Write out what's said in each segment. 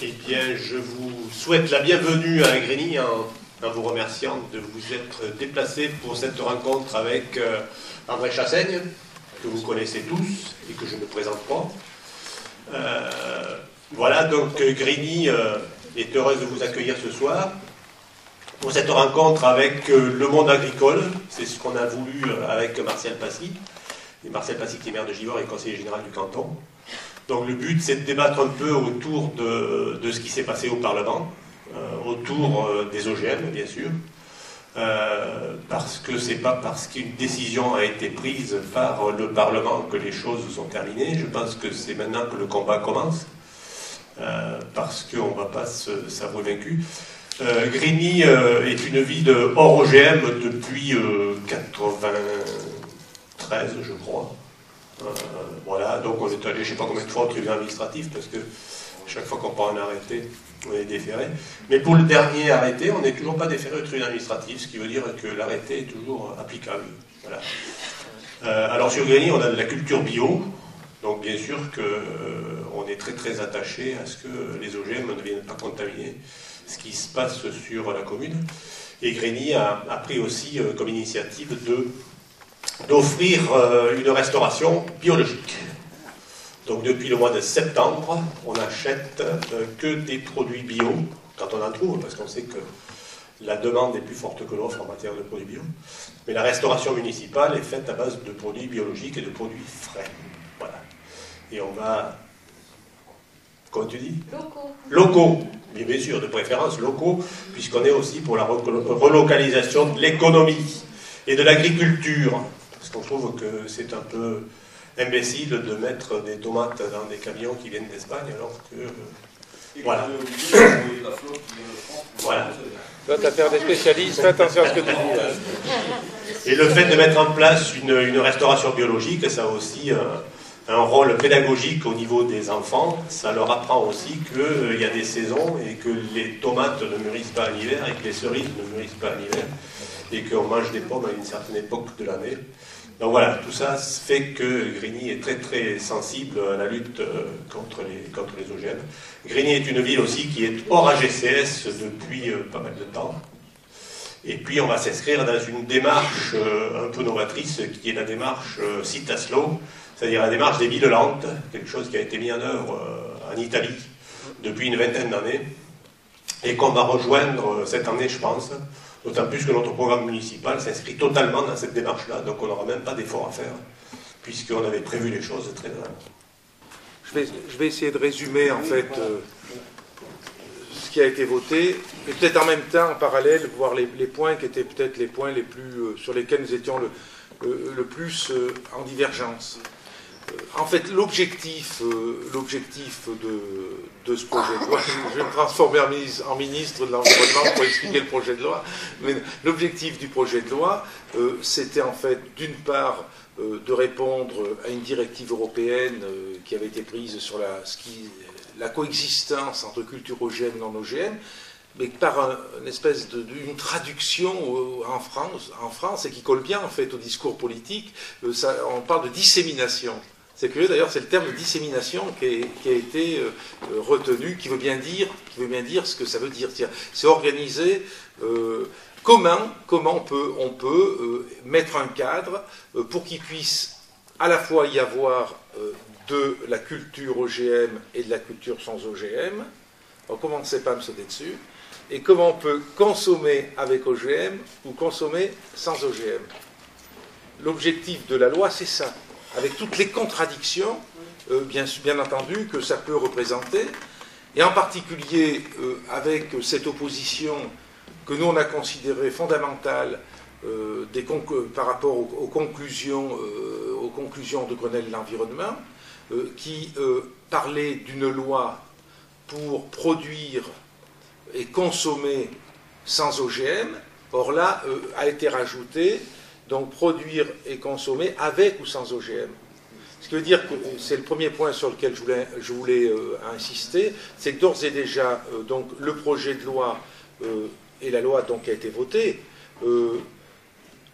Eh bien, je vous souhaite la bienvenue à Grigny en vous remerciant de vous être déplacé pour cette rencontre avec André Chassaigne, que vous connaissez tous et que je ne présente pas. Voilà, donc Grigny est heureuse de vous accueillir ce soir pour cette rencontre avec le monde agricole. C'est ce qu'on a voulu avec Martial Passy. Et Martial Passy qui est maire de Givors et conseiller général du canton. Donc le but, c'est de débattre un peu autour de ce qui s'est passé au Parlement, autour des OGM, bien sûr, parce que c'est pas parce qu'une décision a été prise par le Parlement que les choses sont terminées. Je pense que c'est maintenant que le combat commence, parce qu'on ne va pas s'avouer vaincu. Grigny est une ville hors OGM depuis 1993, je crois. Voilà, donc on est allé, je ne sais pas combien de fois, au tribunal administratif, parce que chaque fois qu'on prend un arrêté, on est déféré. Mais pour le dernier arrêté, on n'est toujours pas déféré au tribunal administratif, ce qui veut dire que l'arrêté est toujours applicable. Voilà. Alors sur Grigny, on a de la culture bio, donc bien sûr qu'on est très très attaché à ce que les OGM ne viennent pas contaminer ce qui se passe sur la commune. Et Grigny a pris aussi comme initiative d'offrir une restauration biologique. Donc depuis le mois de septembre, on n'achète que des produits bio, quand on en trouve, parce qu'on sait que la demande est plus forte que l'offre en matière de produits bio. Mais la restauration municipale est faite à base de produits biologiques et de produits frais. Voilà. Et on va... Comment tu dis? Locaux. Locaux. Mais bien sûr, de préférence locaux, puisqu'on est aussi pour la relocalisation de l'économie et de l'agriculture. Parce qu'on trouve que c'est un peu imbécile de mettre des tomates dans des camions qui viennent d'Espagne, alors que... voilà. Voilà. Toi, tu as affaire des spécialistes, fais attention à ce que tu dis. Et le fait de mettre en place une restauration biologique, ça a aussi un rôle pédagogique au niveau des enfants. Ça leur apprend aussi qu'il y a des saisons et que les tomates ne mûrissent pas en hiver et que les cerises ne mûrissent pas en hiver et qu'on mange des pommes à une certaine époque de l'année. Donc voilà, tout ça fait que Grigny est très très sensible à la lutte contre les OGM. Grigny est une ville aussi qui est hors AGCS depuis pas mal de temps. Et puis on va s'inscrire dans une démarche un peu novatrice qui est la démarche Citaslo, c'est-à-dire la démarche des villes lentes, quelque chose qui a été mis en œuvre en Italie depuis une vingtaine d'années et qu'on va rejoindre cette année, je pense. D'autant plus que notre programme municipal s'inscrit totalement dans cette démarche-là, donc on n'aura même pas d'effort à faire, puisqu'on avait prévu les choses très bien. Je vais essayer de résumer en fait ce qui a été voté, et peut-être en même temps, en parallèle, voir les points qui étaient peut-être les points les plus sur lesquels nous étions le plus en divergence. En fait, l'objectif de ce projet de loi, je vais me transformer en ministre de l'Environnement pour expliquer le projet de loi, mais l'objectif du projet de loi, c'était en fait, d'une part, de répondre à une directive européenne qui avait été prise sur la coexistence entre culture OGM et non-OGM, mais par une espèce d'une traduction en France, et qui colle bien en fait au discours politique, on parle de dissémination. C'est curieux d'ailleurs, c'est le terme de dissémination qui a été retenu, qui veut bien dire ce que ça veut dire. C'est organiser comment on peut mettre un cadre pour qu'il puisse à la fois y avoir de la culture OGM et de la culture sans OGM. Alors, comment on ne sait pas me sauter dessus, et comment on peut consommer avec OGM ou consommer sans OGM. L'objectif de la loi, c'est ça. Avec toutes les contradictions, bien entendu, que ça peut représenter, et en particulier avec cette opposition que nous on a considérée fondamentale par rapport aux conclusions de Grenelle de l'environnement, qui parlait d'une loi pour produire et consommer sans OGM. Or là, a été rajouté donc produire et consommer avec ou sans OGM. Ce qui veut dire que c'est le premier point sur lequel je voulais insister, c'est que d'ores et déjà, donc, le projet de loi et la loi donc, qui a été votée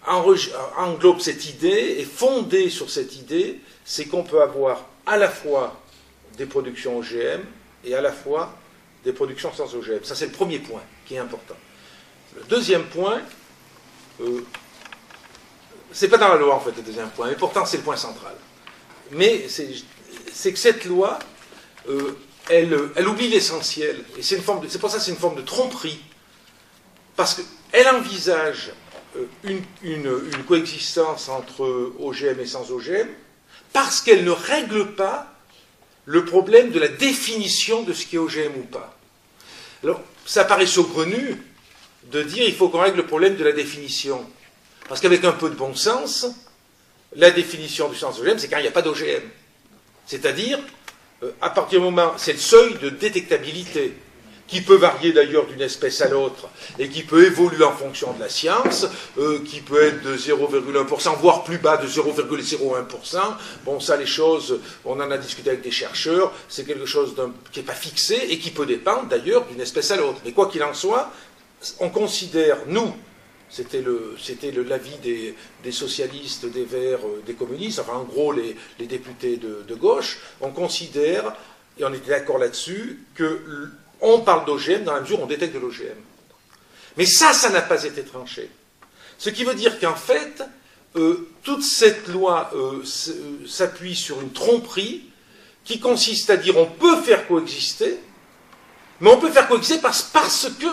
englobe cette idée, et fondée sur cette idée, c'est qu'on peut avoir à la fois des productions OGM et à la fois des productions sans OGM. Ça, c'est le premier point qui est important. Le deuxième point, c'est pas dans la loi en fait le deuxième point, mais pourtant c'est le point central. Mais c'est que cette loi, elle oublie l'essentiel, et c'est pour ça que c'est une forme de tromperie, parce qu'elle envisage une coexistence entre OGM et sans OGM, parce qu'elle ne règle pas le problème de la définition de ce qui est OGM ou pas. Alors, ça paraît saugrenu de dire il faut qu'on règle le problème de la définition. Parce qu'avec un peu de bon sens, la définition du sans OGM, c'est quand il n'y a pas d'OGM. C'est-à-dire, à partir du moment, c'est le seuil de détectabilité, qui peut varier d'ailleurs d'une espèce à l'autre, et qui peut évoluer en fonction de la science, qui peut être de 0,1%, voire plus bas de 0,01%. Bon, ça, les choses, on en a discuté avec des chercheurs, c'est quelque chose qui n'est pas fixé, et qui peut dépendre d'ailleurs d'une espèce à l'autre. Mais quoi qu'il en soit, on considère, nous, c'était l'avis des socialistes, des Verts, des communistes, enfin en gros les députés de gauche, on considère, et on était d'accord là-dessus, qu'on parle d'OGM dans la mesure où on détecte de l'OGM. Mais ça n'a pas été tranché. Ce qui veut dire qu'en fait, toute cette loi s'appuie sur une tromperie qui consiste à dire on peut faire coexister, mais on peut faire coexister parce que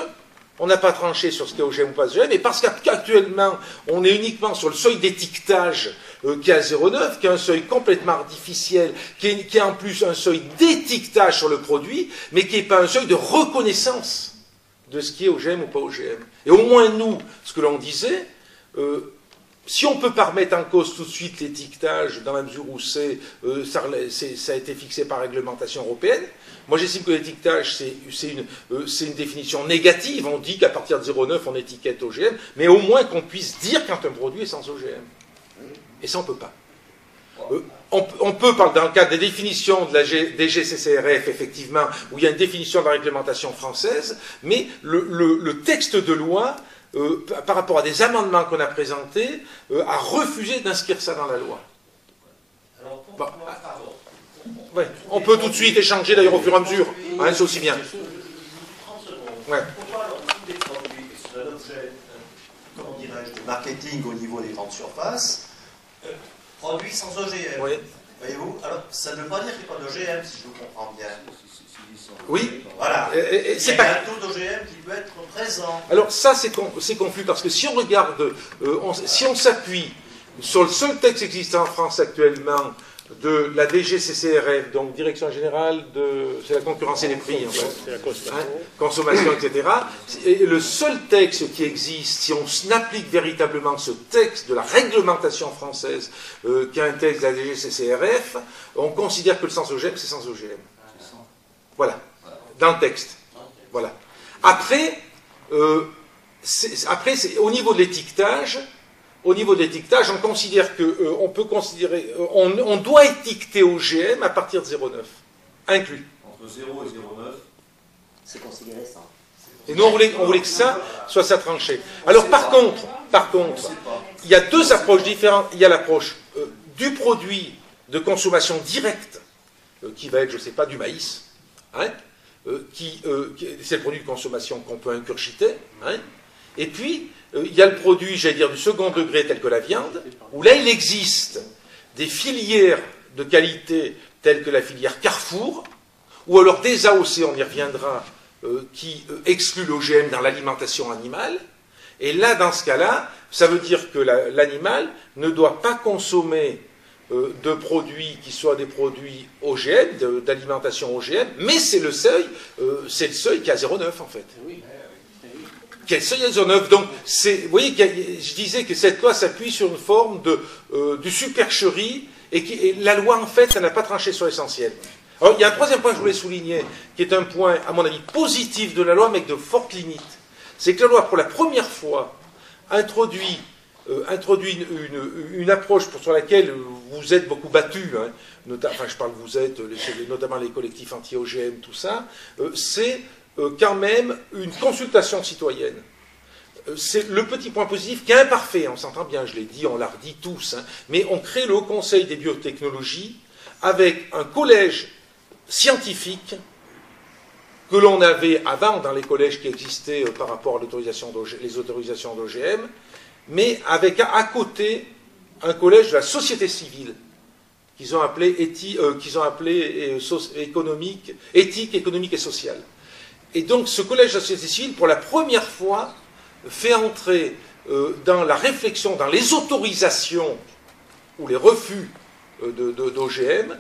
on n'a pas tranché sur ce qui est OGM ou pas OGM, et parce qu'actuellement, on est uniquement sur le seuil d'étiquetage qui est à 0,9, qui est un seuil complètement artificiel, qui est en plus un seuil d'étiquetage sur le produit, mais qui n'est pas un seuil de reconnaissance de ce qui est OGM ou pas OGM. Et au moins nous, ce que l'on disait, si on ne peut pas remettre en cause tout de suite l'étiquetage, dans la mesure où ça a été fixé par réglementation européenne, moi j'estime que l'étiquetage c'est une définition négative, on dit qu'à partir de 0,9 on étiquette OGM, mais au moins qu'on puisse dire quand un produit est sans OGM. Et ça on ne peut pas. On peut, dans le cadre des définitions de des GCCRF, effectivement, où il y a une définition de la réglementation française, mais le texte de loi, par rapport à des amendements qu'on a présentés, a refusé d'inscrire ça dans la loi. Alors, ouais, on peut tout de suite échanger d'ailleurs au fur et à mesure, hein, c'est aussi bien. 30 secondes. Ouais. Pourquoi alors tous les produits qui sont un objet, comment dirais-je, de marketing au niveau des grandes surfaces, produits sans OGM? Oui. Voyez-vous? Alors, ça ne veut pas dire qu'il n'y a pas d'OGM, si je vous comprends bien. Oui. Voilà. C'est il y a un taux d'OGM qui peut être présent. Alors ça, c'est confus, parce que si on regarde, si on s'appuie sur le seul texte existant en France actuellement de la DGCCRF, donc Direction Générale c'est la concurrence et les prix, en fait, C'est la consommation. consommation, etc. Et le seul texte qui existe, si on applique véritablement ce texte de la réglementation française, qui est un texte de la DGCCRF, on considère que le sans OGM, c'est sans OGM. Voilà, dans le texte. Voilà. Après, au niveau de l'étiquetage, on considère que on peut considérer, on doit étiqueter OGM à partir de 0,9, inclus. Entre 0 et 0,9, C'est considéré ça. Et nous, on voulait que ça soit ça tranché. Alors, par contre, il y a deux approches différentes. Il y a l'approche du produit de consommation directe, qui va être, je ne sais pas, du maïs, hein, c'est le produit de consommation qu'on peut incurgiter, hein. Et puis il y a le produit, j'allais dire, du second degré tel que la viande, où là il existe des filières de qualité telles que la filière Carrefour, ou alors des AOC, on y reviendra, qui excluent l'OGM dans l'alimentation animale. Et là, dans ce cas-là, ça veut dire que l'animal ne doit pas consommer de produits qui soient des produits OGM, d'alimentation OGM, mais c'est le seuil qui est à 0,9 en fait. Qui est le seuil à 0,9. Donc, vous voyez, je disais que cette loi s'appuie sur une forme de supercherie, et la loi en fait, elle n'a pas tranché sur l'essentiel. Alors, il y a un troisième point que je voulais souligner, qui est un point, à mon avis, positif de la loi, mais avec de fortes limites. C'est que la loi, pour la première fois, introduit une approche sur laquelle vous êtes beaucoup battus, hein, enfin je parle vous êtes, notamment les collectifs anti-OGM, tout ça, c'est quand même une consultation citoyenne. C'est le petit point positif qui est imparfait, on s'entend bien, je l'ai dit, on l'a redit tous, hein, mais on crée le Haut Conseil des biotechnologies avec un collège scientifique que l'on avait avant dans les collèges qui existaient par rapport à les autorisations d'OGM, mais avec à côté un collège de la société civile qu'ils ont appelé éthique, économique et sociale. Et donc ce collège de la société civile, pour la première fois, fait entrer dans la réflexion, dans les autorisations ou les refus d'OGM,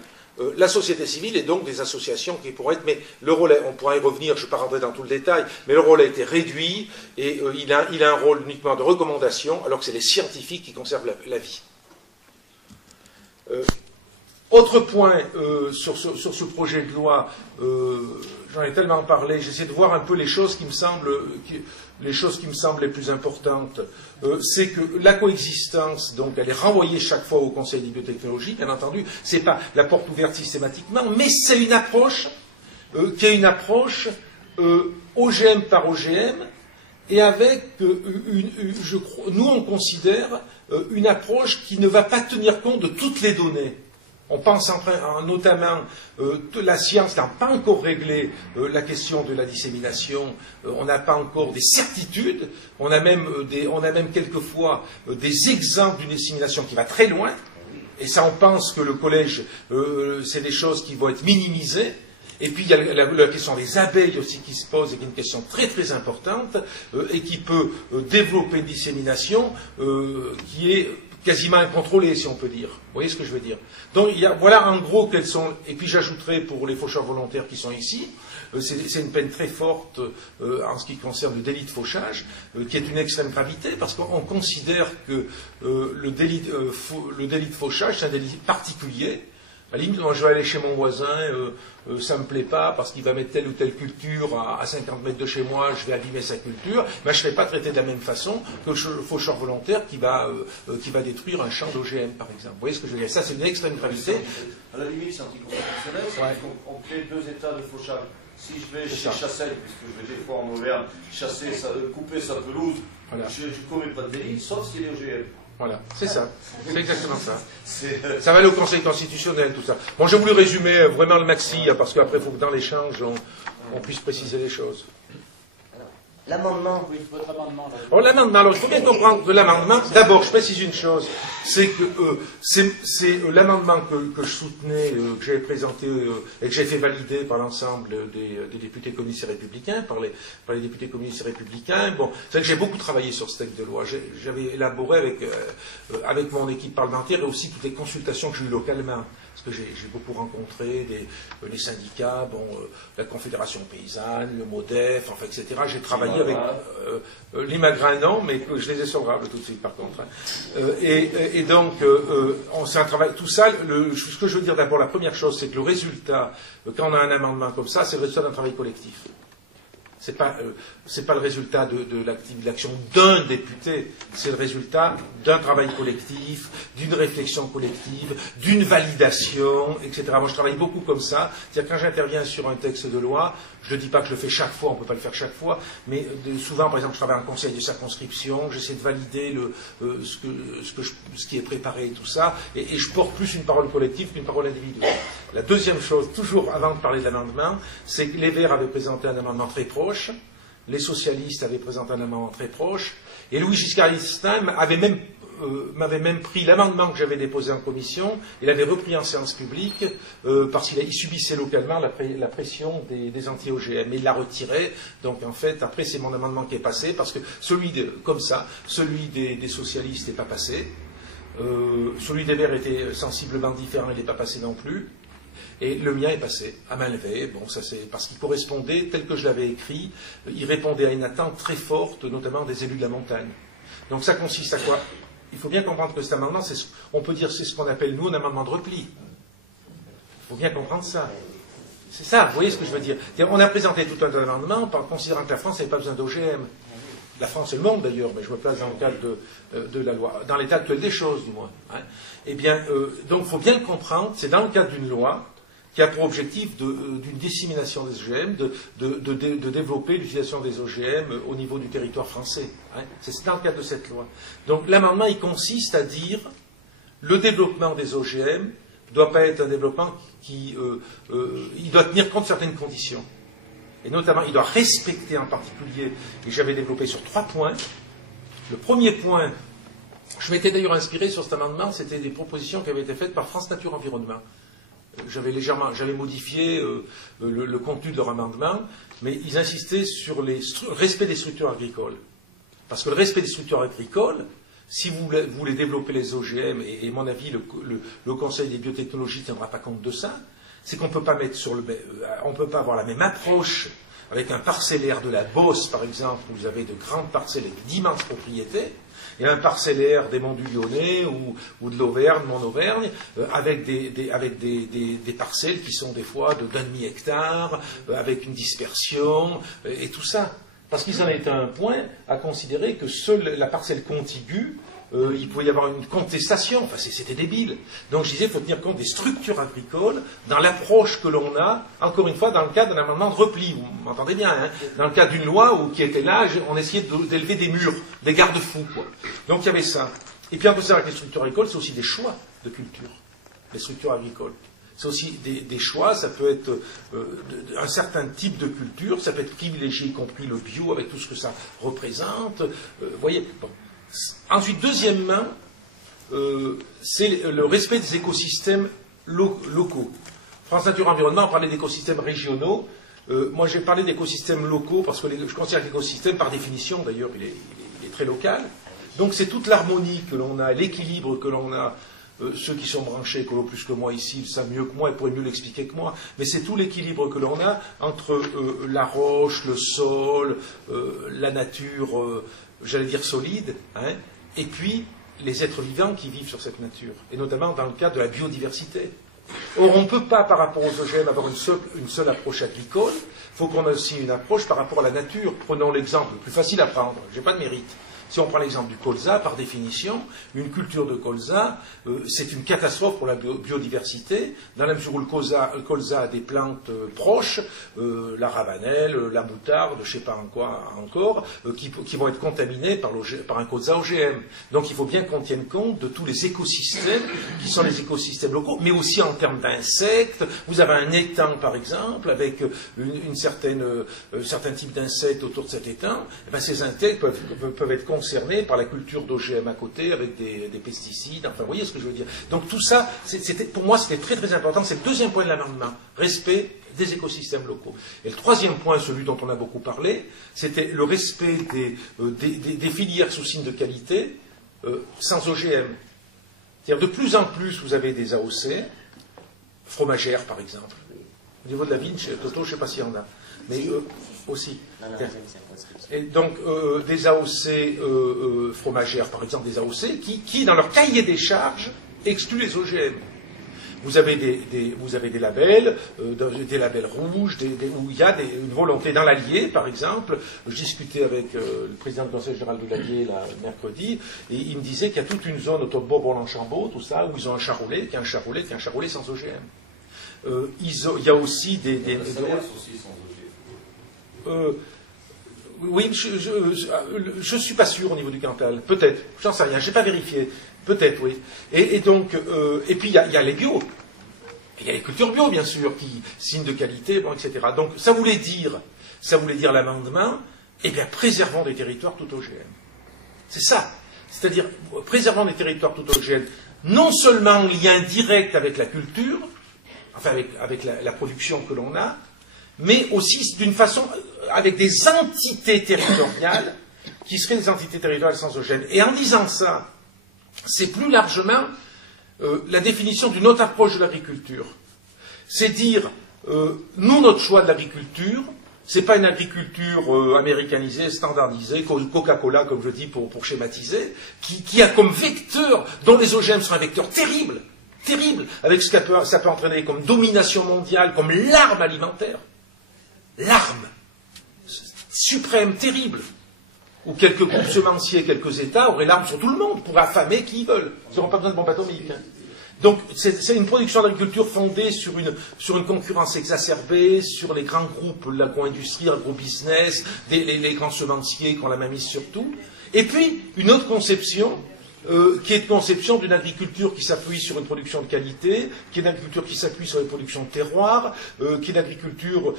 la société civile et donc des associations qui pourraient être, mais le rôle, on pourra y revenir, je ne vais pas rentrer dans tout le détail, mais le rôle a été réduit et il a un rôle uniquement de recommandation, alors que c'est les scientifiques qui conservent la vie. Autre point sur ce projet de loi, j'en ai tellement parlé, j'essaie de voir un peu les choses qui me semblent les plus importantes. C'est que la coexistence, donc, elle est renvoyée chaque fois au Conseil des biotechnologies, bien entendu, c'est pas la porte ouverte systématiquement, mais c'est une approche qui est une approche OGM par OGM, et avec, nous on considère une approche qui ne va pas tenir compte de toutes les données. On pense notamment la science n'a pas encore réglé la question de la dissémination, on n'a pas encore des certitudes, on a même quelquefois des exemples d'une dissémination qui va très loin, et ça on pense que le collège, c'est des choses qui vont être minimisées. Et puis il y a la question des abeilles aussi qui se pose, et qui est une question très très importante, et qui peut développer une dissémination qui est quasiment incontrôlée, si on peut dire. Vous voyez ce que je veux dire? Donc voilà en gros quelles sont, et puis j'ajouterai pour les faucheurs volontaires qui sont ici, c'est une peine très forte en ce qui concerne le délit de fauchage, qui est une extrême gravité, parce qu'on considère que le délit de fauchage, c'est un délit particulier. À la limite, moi, je vais aller chez mon voisin, ça me plaît pas parce qu'il va mettre telle ou telle culture à 50 mètres de chez moi, je vais abîmer sa culture, mais je ne vais pas traiter de la même façon que le faucheur volontaire qui va détruire un champ d'OGM, par exemple. Vous voyez ce que je veux dire? Ça, c'est une extrême gravité. À la limite, c'est anticonstitutionnel, ça veut dire qu'on crée deux états de fauchage. Si je vais chez Chassaigne, puisque je vais des fois en Auvergne, couper sa pelouse, voilà. Je ne commets pas de délit, sauf s'il est OGM. Voilà, c'est ça. C'est exactement ça. Ça va aller au Conseil constitutionnel, tout ça. Bon, j'ai voulu résumer vraiment le maxi, parce qu'après, il faut que dans l'échange, on puisse préciser les choses. L'amendement. Oui, votre amendement. L'amendement, alors il faut bien comprendre que l'amendement, d'abord, je précise une chose, c'est que c'est l'amendement que je soutenais, que j'avais présenté et que j'ai fait valider par l'ensemble des députés communistes et républicains, par les députés communistes et républicains. Bon, c'est vrai que j'ai beaucoup travaillé sur ce texte de loi. J'avais élaboré avec mon équipe parlementaire et aussi toutes les consultations que j'ai eues localement. Parce que j'ai beaucoup rencontré les syndicats, la Confédération paysanne, le MODEF, enfin, etc. J'ai travaillé avec les Magrins, non, mais je les ai sauvables tout de suite, par contre. Et donc, c'est un travail. Tout ça, ce que je veux dire d'abord, la première chose, c'est que le résultat, quand on a un amendement comme ça, c'est le résultat d'un travail collectif. C'est pas le résultat de l'action d'un député, c'est le résultat d'un travail collectif, d'une réflexion collective, d'une validation, etc. Moi, je travaille beaucoup comme ça. C'est-à-dire, quand j'interviens sur un texte de loi, je ne dis pas que je le fais chaque fois, on ne peut pas le faire chaque fois, mais souvent, par exemple, je travaille en conseil de circonscription, j'essaie de valider ce qui est préparé et tout ça, et je porte plus une parole collective qu'une parole individuelle. La deuxième chose, toujours avant de parler de l'amendement, c'est que les Verts avaient présenté un amendement très proche, les socialistes avaient présenté un amendement très proche, et Louis Giscard d'Estaing m'avait même pris l'amendement que j'avais déposé en commission, il avait repris en séance publique, parce qu'il subissait localement la pression des anti-OGM, mais il l'a retiré, donc en fait, après c'est mon amendement qui est passé, parce que celui des socialistes n'est pas passé, celui des Verts était sensiblement différent, il n'est pas passé non plus. Et le mien est passé, à main levée. Bon, ça c'est parce qu'il correspondait, tel que je l'avais écrit, il répondait à une attente très forte, notamment des élus de la montagne. Donc ça consiste à quoi? Il faut bien comprendre que cet amendement, on peut dire c'est ce qu'on appelle nous un amendement de repli. Il faut bien comprendre ça. C'est ça, vous voyez ce que je veux dire? On a présenté tout un amendement en considérant que la France n'avait pas besoin d'OGM. La France et le monde d'ailleurs, mais je me place dans le cadre de la loi, dans l'état actuel des choses du moins. Hein. Eh bien, donc il faut bien le comprendre, c'est dans le cadre d'une loi qui a pour objectif d'une dissémination des OGM, de développer l'utilisation des OGM au niveau du territoire français. Hein. C'est dans le cadre de cette loi. Donc l'amendement, il consiste à dire le développement des OGM ne doit pas être un développement il doit tenir compte de certaines conditions. et notamment il doit respecter en particulier, et j'avais développé sur 3 points. Le premier point, je m'étais d'ailleurs inspiré sur cet amendement, c'était des propositions qui avaient été faites par France Nature Environnement. J'avais modifié le contenu de leur amendement, mais ils insistaient sur le respect des structures agricoles. Parce que le respect des structures agricoles, si vous voulez développer les OGM, et à mon avis, le Conseil des biotechnologies ne tiendra pas compte de ça, c'est qu'on ne peut pas on peut pas avoir la même approche avec un parcellaire de la Beauce, par exemple, où vous avez de grandes parcelles avec d'immenses propriétés, et un parcellaire des Monts du Lyonnais ou de l'Auvergne, mon Auvergne, avec des parcelles qui sont des fois de d'1,5 hectare, avec une dispersion, et tout ça. Parce qu'ils en étaient à un point à considérer que seule la parcelle contiguë, il pouvait y avoir une contestation, enfin c'était débile. Donc je disais, il faut tenir compte des structures agricoles dans l'approche que l'on a, encore une fois, dans le cadre d'un amendement de repli, vous m'entendez bien, hein, dans le cadre d'une loi qui était là, on essayait d'élever des murs, des garde-fous, quoi. Donc il y avait ça. Et puis un peu ça avec les structures agricoles, c'est aussi des choix de culture, les structures agricoles. C'est aussi des choix, ça peut être un certain type de culture, ça peut être privilégié, y compris le bio, avec tout ce que ça représente. Vous voyez, bon. Ensuite, deuxièmement, c'est le respect des écosystèmes locaux. France Nature Environnement, on parlait d'écosystèmes régionaux. Moi, j'ai parlé d'écosystèmes locaux parce que je considère que l'écosystème, par définition, d'ailleurs, il est très local. Donc, c'est toute l'harmonie que l'on a, l'équilibre que l'on a. Ceux qui sont branchés écolo plus que moi ici, ils savent mieux que moi et pourraient mieux l'expliquer que moi, mais c'est tout l'équilibre que l'on a entre la roche, le sol, la nature, j'allais dire solide, hein, et puis les êtres vivants qui vivent sur cette nature, et notamment dans le cas de la biodiversité. Or, on ne peut pas, par rapport aux OGM, avoir une seule approche agricole, il faut qu'on ait aussi une approche par rapport à la nature. Prenons l'exemple le plus facile à prendre, je n'ai pas de mérite. Si on prend l'exemple du colza, par définition, une culture de colza, c'est une catastrophe pour la biodiversité, dans la mesure où le colza a des plantes proches, la rabanelle, la moutarde, je ne sais pas en quoi encore, qui vont être contaminées par un colza OGM. Donc il faut bien qu'on tienne compte de tous les écosystèmes, qui sont les écosystèmes locaux, mais aussi en termes d'insectes. Vous avez un étang, par exemple, avec un certain type d'insectes autour de cet étang. Et bien, ces insectes peuvent être concernés par la culture d'OGM à côté, avec des pesticides, enfin, vous voyez ce que je veux dire. Donc tout ça, pour moi, c'était très très important. C'est le deuxième point de l'amendement, respect des écosystèmes locaux. Et le troisième point, celui dont on a beaucoup parlé, c'était le respect des filières sous signe de qualité sans OGM. C'est-à-dire, de plus en plus, vous avez des AOC, fromagères par exemple. Au niveau de la vigne, chez Toto, je ne sais pas s'il y en a. Mais aussi. Et donc, des AOC fromagères, par exemple, des AOC, qui, dans leur cahier des charges, excluent les OGM. Vous avez des labels, des labels rouges, où il y a une volonté dans l'Allier, par exemple. Je discutais avec le président du Conseil général de l'Allier mercredi, et il me disait qu'il y a toute une zone autour de Beaubourg-en-Chambaud, tout ça, où ils ont un charolais, qui est un charolais sans OGM. Il y a aussi des aussi sans OGM. Oui, je suis pas sûr au niveau du Cantal. Peut-être, j'en sais rien, j'ai pas vérifié. Peut-être, oui. Et donc, et puis il y a les bio. Il y a les cultures bio, bien sûr, qui signent de qualité, bon, etc. Donc, ça voulait dire l'amendement, eh bien, préservons des territoires tout OGM. C'est ça. C'est-à-dire, préservons des territoires tout OGM, non seulement en lien direct avec la culture, enfin, avec la production que l'on a, mais aussi d'une façon, avec des entités territoriales, qui seraient des entités territoriales sans OGM. Et en disant ça, c'est plus largement la définition d'une autre approche de l'agriculture. C'est dire, nous, notre choix de l'agriculture, c'est pas une agriculture américanisée, standardisée, Coca-Cola, comme je dis, pour schématiser, qui a comme vecteur, dont les OGM sont un vecteur terrible, avec ce que ça peut entraîner comme domination mondiale, comme l'arme alimentaire. L'arme suprême, terrible. Où quelques groupes semenciers, quelques États auraient l'arme sur tout le monde pour affamer qui ils veulent. Ils n'auront pas besoin de bombes atomiques. Hein. Donc, c'est une production d'agriculture fondée sur une concurrence exacerbée, sur les grands groupes, l'agro-industrie, l'agro-business, les grands semenciers qui ont la main mise sur tout. Et puis, une autre conception qui est une conception d'une agriculture qui s'appuie sur une production de qualité, qui est une agriculture qui s'appuie sur les productions de terroir, qui est une agriculture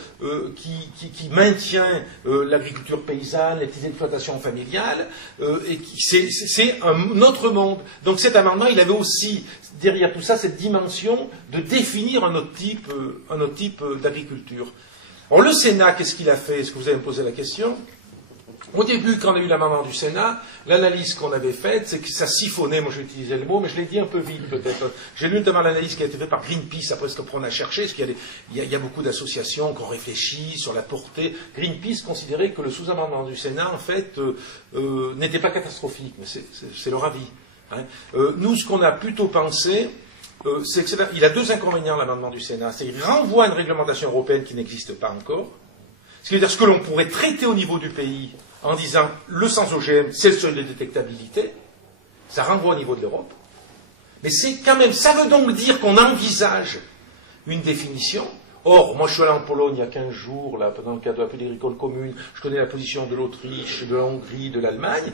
qui maintient l'agriculture paysanne, les petites exploitations familiales, et c'est un autre monde. Donc cet amendement, il avait aussi, derrière tout ça, cette dimension de définir un autre type d'agriculture. Alors le Sénat, qu'est-ce qu'il a fait? Est-ce que vous avez me posé la question? Au début, quand on a eu l'amendement du Sénat, l'analyse qu'on avait faite, c'est que ça siphonnait, moi j'ai utilisé le mot, mais je l'ai dit un peu vite peut-être. J'ai lu notamment l'analyse qui a été faite par Greenpeace, après ce qu'on a cherché, parce qu'il y a beaucoup d'associations qui ont réfléchi sur la portée. Greenpeace considérait que le sous-amendement du Sénat, en fait, n'était pas catastrophique, mais c'est leur avis. Hein. Nous, ce qu'on a plutôt pensé, c'est qu'il a deux inconvénients, l'amendement du Sénat. C'est qu'il renvoie à une réglementation européenne qui n'existe pas encore. Ce qui veut dire ce que l'on pourrait traiter au niveau du pays en disant le sans OGM, c'est le seuil de détectabilité, ça renvoie au niveau de l'Europe. Mais c'est quand même, ça veut donc dire qu'on envisage une définition. Or, moi je suis allé en Pologne il y a 15 jours, là, pendant le cadre de la politique agricole commune, je connais la position de l'Autriche, de la Hongrie, de l'Allemagne,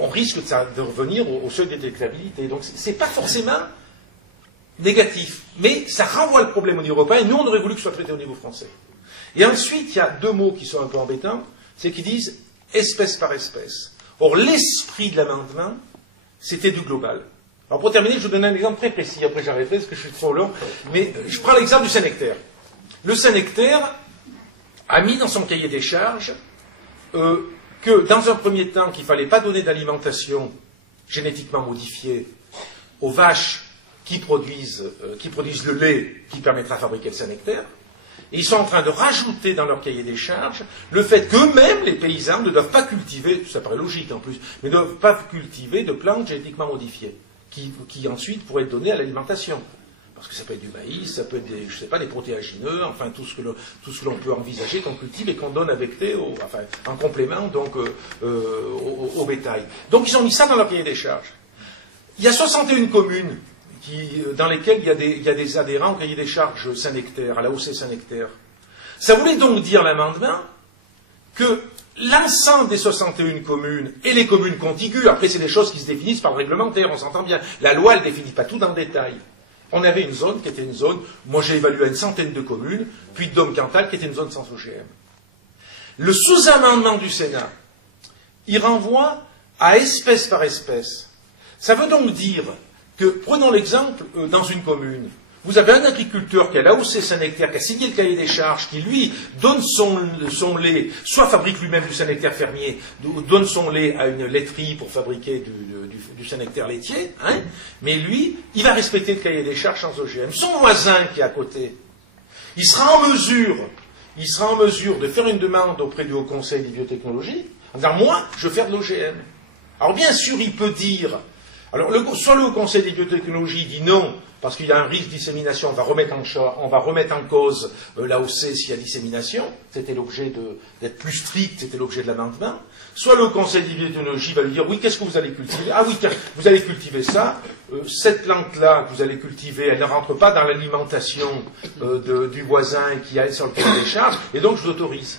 on risque de revenir au seuil de détectabilité. Donc c'est pas forcément négatif, mais ça renvoie le problème au niveau européen, et nous on aurait voulu que ce soit traité au niveau français. Et ensuite, il y a deux mots qui sont un peu embêtants, c'est qu'ils disent espèce par espèce. Or, l'esprit de l'amendement, c'était du global. Alors, pour terminer, je vous donne un exemple très précis, après j'arrêterai parce que je suis trop long, mais je prends l'exemple du Saint-Nectaire. Le Saint-Nectaire a mis dans son cahier des charges que, dans un premier temps, qu'il ne fallait pas donner d'alimentation génétiquement modifiée aux vaches qui produisent le lait qui permettra de fabriquer le Saint-Nectaire. Et ils sont en train de rajouter dans leur cahier des charges le fait qu'eux-mêmes, les paysans, ne doivent pas cultiver, ça paraît logique en plus, mais ne doivent pas cultiver de plantes génétiquement modifiées, qui ensuite pourraient être données à l'alimentation. Parce que ça peut être du maïs, ça peut être des protéagineux, enfin tout ce que l'on peut envisager qu'on cultive et qu'on donne à becter, en complément donc au bétail. Donc ils ont mis ça dans leur cahier des charges. Il y a 61 communes dans lesquels il y a des adhérents au cahier des charges Saint-Nectaire, à la OC Saint-Nectaire. Ça voulait donc dire l'amendement que l'ensemble des 61 communes et les communes contiguës, après c'est des choses qui se définissent par le réglementaire, on s'entend bien, la loi elle ne définit pas tout dans le détail. On avait une zone qui était une zone, moi j'ai évalué à une centaine de communes, puis Dôme-Cantal qui était une zone sans OGM. Le sous-amendement du Sénat, il renvoie à espèce par espèce. Ça veut donc dire que, prenons l'exemple, dans une commune, vous avez un agriculteur qui a l'AOC Saint-Nectaire, qui a signé le cahier des charges, qui lui donne son lait, soit fabrique lui-même du Saint-Nectaire fermier, donne son lait à une laiterie pour fabriquer du Saint-Nectaire laitier, hein, mais lui, il va respecter le cahier des charges sans OGM. Son voisin qui est à côté, il sera en mesure de faire une demande auprès du Haut Conseil des biotechnologies, en disant, moi, je veux faire de l'OGM. Alors bien sûr, il peut dire, alors, soit le Haut Conseil des biotechnologies dit non, parce qu'il y a un risque de dissémination, on va remettre en cause l'AOC s'il y a dissémination, c'était l'objet d'être plus strict, c'était l'objet de l'amendement. Soit le Haut Conseil des biotechnologies va lui dire, oui, qu'est-ce que vous allez cultiver? Ah oui, tiens, vous allez cultiver ça, cette plante-là que vous allez cultiver, elle ne rentre pas dans l'alimentation du voisin qui a sur le cahier des charges, et donc je vous autorise.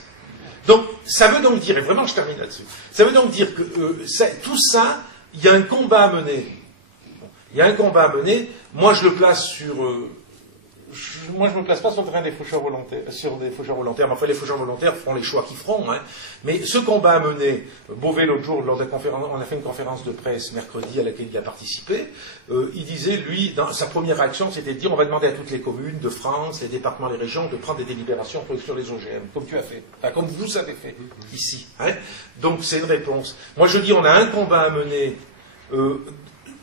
Donc, ça veut donc dire, et vraiment je termine là-dessus, ça veut donc dire que tout ça, il y a un combat à mener. Il y a un combat à mener. Moi, je le place sur. Moi, je ne me place pas sur le terrain des faucheurs volontaires. Mais enfin, les faucheurs volontaires feront les choix qu'ils feront. Hein. Mais ce combat à mener, Beauvais, l'autre jour, lors de la conférence, on a fait une conférence de presse mercredi à laquelle il a participé. Il disait, lui, dans sa première action, c'était de dire on va demander à toutes les communes de France, les départements, les régions, de prendre des délibérations sur les OGM, comme tu as fait, enfin, comme vous avez fait ici. Hein. Donc, c'est une réponse. Moi, je dis on a un combat à mener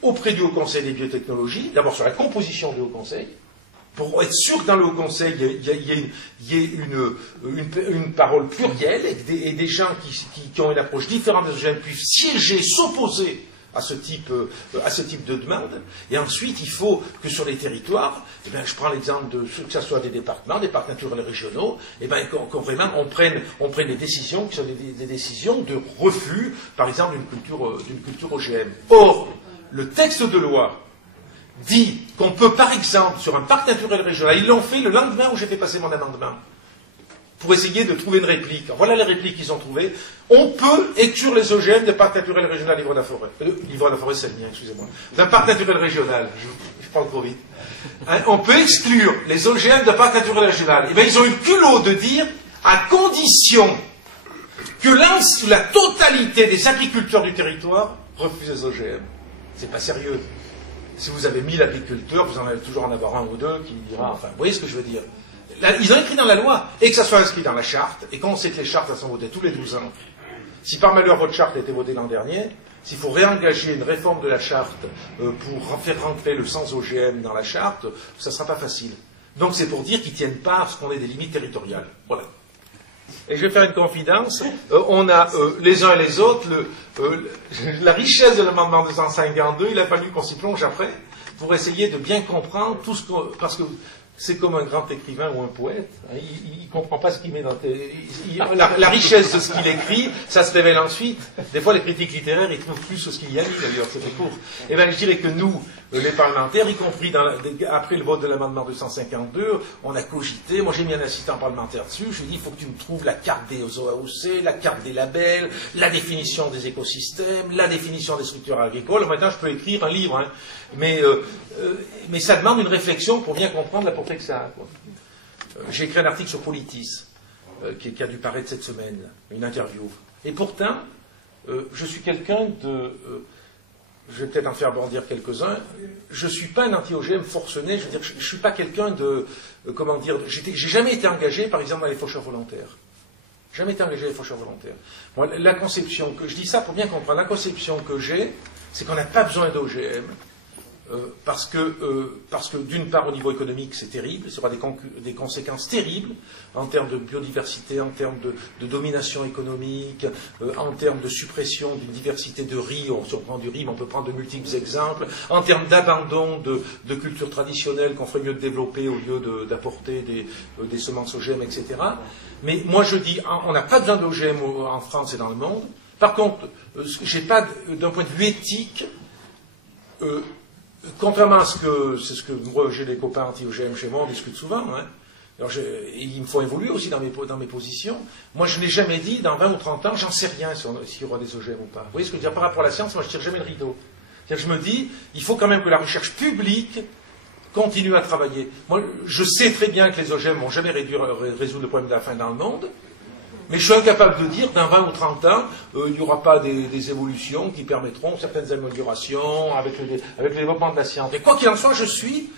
auprès du Haut Conseil des biotechnologies, d'abord sur la composition du Haut Conseil, pour être sûr que dans le Haut Conseil, il y ait une parole plurielle et des gens qui ont une approche différente des OGM puissent siéger, s'opposer à ce type de demande. Et ensuite, il faut que sur les territoires, eh bien, je prends l'exemple que ce soit des départements, des parcs naturels régionaux, eh bien, qu'on vraiment on prenne des décisions qui sont des décisions de refus, par exemple, d'une culture OGM. Or, le texte de loi dit qu'on peut, par exemple, sur un parc naturel régional, ils l'ont fait le lendemain où j'ai fait passer mon amendement, pour essayer de trouver une réplique. Alors, voilà les répliques qu'ils ont trouvées. On peut exclure les OGM d'un parc naturel régional Livre-de-la-Forêt. Livre-de-la-Forêt, c'est le mien, excusez-moi. D'un parc naturel régional. Je parle trop vite. Hein, on peut exclure les OGM d'un parc naturel régional. Eh bien, ils ont eu le culot de dire, à condition que la totalité des agriculteurs du territoire refusent les OGM. C'est pas sérieux. Si vous avez 1000 agriculteurs, vous en allez toujours en avoir un ou deux qui dira, enfin, vous voyez ce que je veux dire. Là, ils ont écrit dans la loi, et que ça soit inscrit dans la charte, et quand on sait que les chartes, elles sont votées tous les 12 ans, si par malheur votre charte a été votée l'an dernier, s'il faut réengager une réforme de la charte pour faire rentrer le sans OGM dans la charte, ça ne sera pas facile. Donc c'est pour dire qu'ils ne tiennent pas à ce qu'on ait des limites territoriales. Voilà. Et je vais faire une confidence. On a les uns et les autres, la richesse de l'amendement 252, il a fallu qu'on s'y plonge après, pour essayer de bien comprendre tout ce qu'on... Parce que c'est comme un grand écrivain ou un poète. Hein, il ne comprend pas ce qu'il met dans... La richesse de ce qu'il écrit, ça se révèle ensuite. Des fois, les critiques littéraires, ils trouvent plus ce qu'il y a mis, d'ailleurs, c'était court. Et bien, je dirais que nous, les parlementaires, y compris après le vote de l'amendement 252, on a cogité. Moi, j'ai mis un assistant parlementaire dessus. Je lui ai dit, il faut que tu me trouves la carte des OAOC, la carte des labels, la définition des écosystèmes, la définition des structures agricoles. Maintenant, je peux écrire un livre, hein. Mais ça demande une réflexion pour bien comprendre la portée que ça a. J'ai écrit un article sur Politis, qui a dû paraître cette semaine, une interview. Et pourtant, je suis quelqu'un de... je vais peut-être en faire bondir quelques-uns. Je ne suis pas un anti-OGM forcené. Je veux dire, je ne suis pas quelqu'un de... comment dire... J'ai jamais été engagé, par exemple, dans les faucheurs volontaires. Jamais été engagé dans les faucheurs volontaires. Moi, la conception que... Je dis ça pour bien comprendre. La conception que j'ai, c'est qu'on n'a pas besoin d'OGM. Parce que d'une part, au niveau économique, c'est terrible, ça aura des conséquences terribles en termes de biodiversité, en termes de domination économique, en termes de suppression d'une diversité de riz. Si on prend du riz, mais on peut prendre de multiples exemples, en termes d'abandon de cultures traditionnelles qu'on ferait mieux de développer au lieu d'apporter des semences OGM, etc. Mais moi, je dis, on n'a pas besoin d'OGM en France et dans le monde. Par contre, j'ai pas, d'un point de vue éthique, contrairement à c'est ce que moi j'ai des copains anti-OGM chez moi, on discute souvent, hein. Alors il me faut évoluer aussi dans mes positions. Moi je n'ai jamais dit, dans 20 ou 30 ans, j'en sais rien s'il y aura des OGM ou pas. Vous voyez ce que je veux dire par rapport à la science, moi je tire jamais le rideau. C'est-à-dire que je me dis, il faut quand même que la recherche publique continue à travailler. Moi je sais très bien que les OGM vont jamais résoudre le problème de la faim dans le monde. Mais je suis incapable de dire, dans 20 ou 30 ans, il n'y aura pas des évolutions qui permettront certaines améliorations avec le développement de la science. Et quoi qu'il en soit, je suis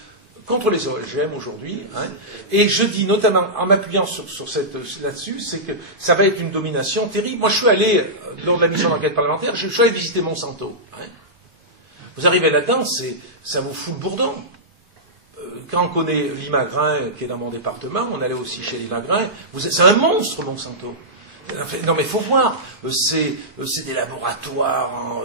contre les OGM aujourd'hui. Hein, et je dis notamment, en m'appuyant là-dessus, c'est que ça va être une domination terrible. Moi, je suis allé, lors de la mission d'enquête parlementaire, je suis allé visiter Monsanto. Hein. Vous arrivez là-dedans, ça vous fout le bourdon. Quand on connaît Limagrin, qui est dans mon département, on allait aussi chez Limagrin, c'est un monstre, Monsanto. Non mais il faut voir, c'est des laboratoires, hein,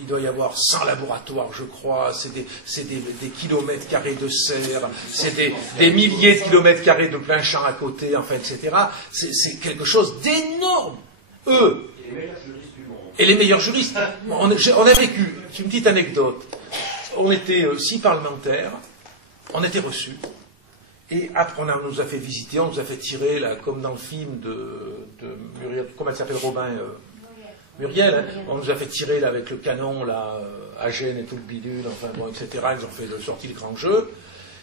il doit y avoir 100 laboratoires, je crois, c'est des kilomètres carrés de serre, c'est des milliers de kilomètres carrés de plein champ à côté, enfin, etc. C'est quelque chose d'énorme. Eux, et les meilleurs juristes. On a vécu, une petite anecdote, on était 6 parlementaires, on était reçus, et après on nous a fait visiter, on nous a fait tirer, là, comme dans le film de Muriel, comment elle s'appelle, Robin Muriel, hein, on nous a fait tirer là, avec le canon là, à Gênes et tout le bidule, enfin bon, etc. Ils ont fait sorti le grand jeu.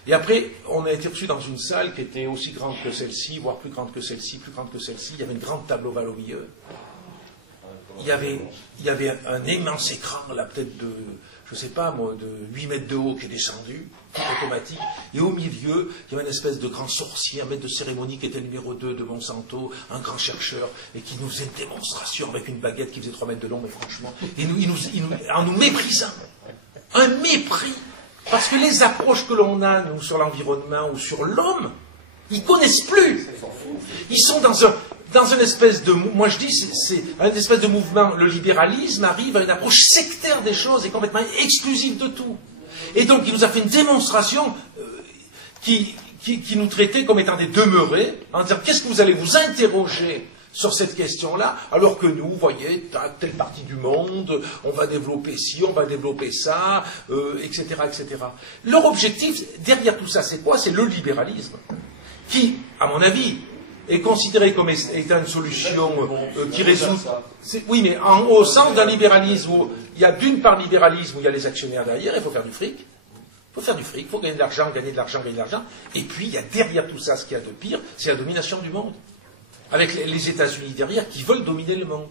Et après, on a été reçus dans une salle qui était aussi grande que celle-ci, voire plus grande que celle-ci, plus grande que celle-ci. Il y avait une grande table ovale au milieu. Il y avait un immense écran, là, peut-être de, je ne sais pas moi, de 8 mètres de haut qui est descendu, tout automatique. Et au milieu, il y avait une espèce de grand sorcier, un maître de cérémonie qui était le numéro 2 de Monsanto, un grand chercheur, et qui nous faisait une démonstration avec une baguette qui faisait 3 mètres de long, mais franchement, en nous méprisant. Un mépris. Parce que les approches que l'on a, nous, sur l'environnement ou sur l'homme, ils ne connaissent plus. Ils sont dans une espèce de... Moi je dis, c'est un espèce de mouvement. Le libéralisme arrive à une approche sectaire des choses et complètement exclusive de tout. Et donc il nous a fait une démonstration qui nous traitait comme étant des demeurés, en disant qu'est-ce que vous allez vous interroger sur cette question-là, alors que nous, vous voyez, telle partie du monde, on va développer ci, on va développer ça, etc., etc. Leur objectif, derrière tout ça, c'est quoi? C'est le libéralisme, qui, à mon avis, est considéré comme étant une solution qui résout... Oui, mais au sens d'un libéralisme où il y a d'une part libéralisme où il y a les actionnaires derrière, il faut faire du fric. Il faut faire du fric, il faut gagner de l'argent, gagner de l'argent, gagner de l'argent. Et puis, il y a derrière tout ça, ce qu'il y a de pire, c'est la domination du monde. Avec les États-Unis derrière qui veulent dominer le monde.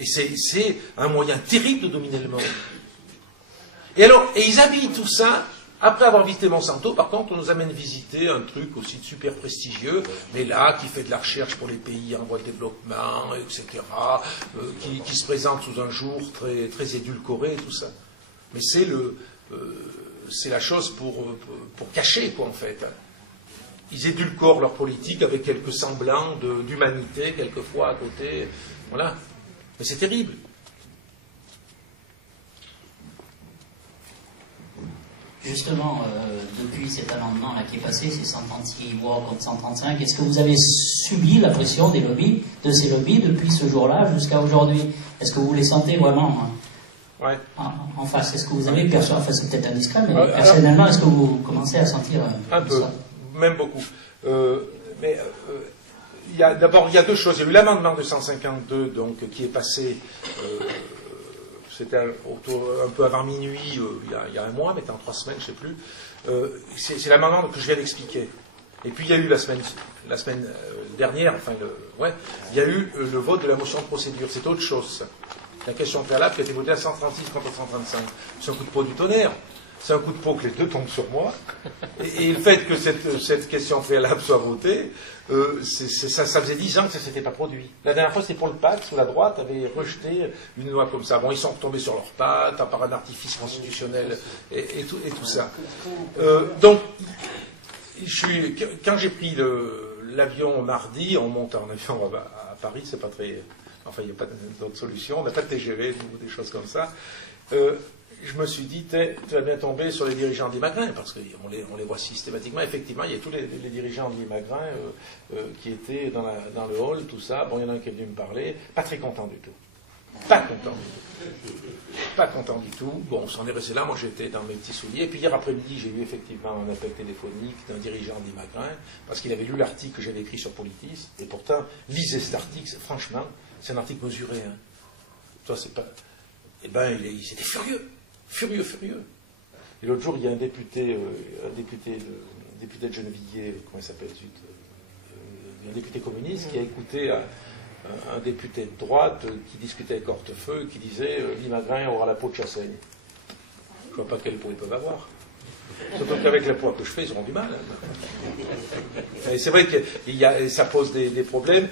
Et c'est un moyen terrible de dominer le monde. Et ils habillent tout ça. Après avoir visité Monsanto, par contre, on nous amène visiter un truc aussi super prestigieux, mais là, qui fait de la recherche pour les pays en voie de développement, etc., qui se présente sous un jour très, très édulcoré, et tout ça. Mais c'est la chose pour cacher, quoi, en fait. Ils édulcorent leur politique avec quelques semblants d'humanité, quelquefois, à côté. Voilà. Mais c'est terrible. Justement, depuis cet amendement-là qui est passé, c'est 136 voix contre 135, est-ce que vous avez subi la pression des lobbies, de ces lobbies, depuis ce jour-là jusqu'à aujourd'hui? Est-ce que vous les sentez vraiment en face? Est-ce que vous avez perçu, enfin c'est peut-être indiscret, mais personnellement, est-ce que vous commencez à sentir un peu, ça? Même beaucoup. D'abord, il y a deux choses. Il y a eu l'amendement de 152, donc, qui est passé... c'était un peu avant minuit, il y a un mois, mais c'était en 3 semaines, je ne sais plus. C'est l'amendement que je viens d'expliquer. Et puis il y a eu la semaine dernière, il y a eu le vote de la motion de procédure. C'est autre chose, ça. La question préalable qui a été votée à 136 contre 135. C'est un coup de peau du tonnerre. C'est un coup de peau que les deux tombent sur moi. Et le fait que cette question préalable soit votée, ça faisait 10 ans que ça ne s'était pas produit. La dernière fois, c'était pour le PACS, où la droite avait rejeté une loi comme ça. Bon, ils sont retombés sur leurs pattes, par un artifice constitutionnel et tout ça. Donc, quand j'ai pris l'avion mardi, on monte en avion à Paris, c'est pas très... Enfin, il n'y a pas d'autre solution, on n'a pas de TGV ou des choses comme ça. Je me suis dit, tu vas bien tomber sur les dirigeants d'Imagrin, parce qu'on les voit systématiquement. Effectivement, il y a tous les dirigeants d'Imagrin qui étaient dans le hall, tout ça. Bon, il y en a un qui est venu me parler, pas très content du tout. Pas content du tout. Pas content du tout. Bon, on s'en est resté là, moi j'étais dans mes petits souliers. Et puis hier après-midi, j'ai eu effectivement un appel téléphonique d'un dirigeant d'Imagrin, parce qu'il avait lu l'article que j'avais écrit sur Politis, et pourtant, lisez cet article, franchement, c'est un article mesuré. Hein. Toi, c'est pas... Eh ben, ils étaient furieux. Furieux. Et l'autre jour, il y a un député de Gennevilliers, comment il s'appelle, un député communiste, qui a écouté un député de droite qui discutait avec Hortefeux, qui disait l'Imagrin aura la peau de Chassaigne. Je ne vois pas quelle peau ils peuvent avoir. Surtout qu'avec la poids que je fais, ils auront du mal. Et c'est vrai que ça pose des problèmes.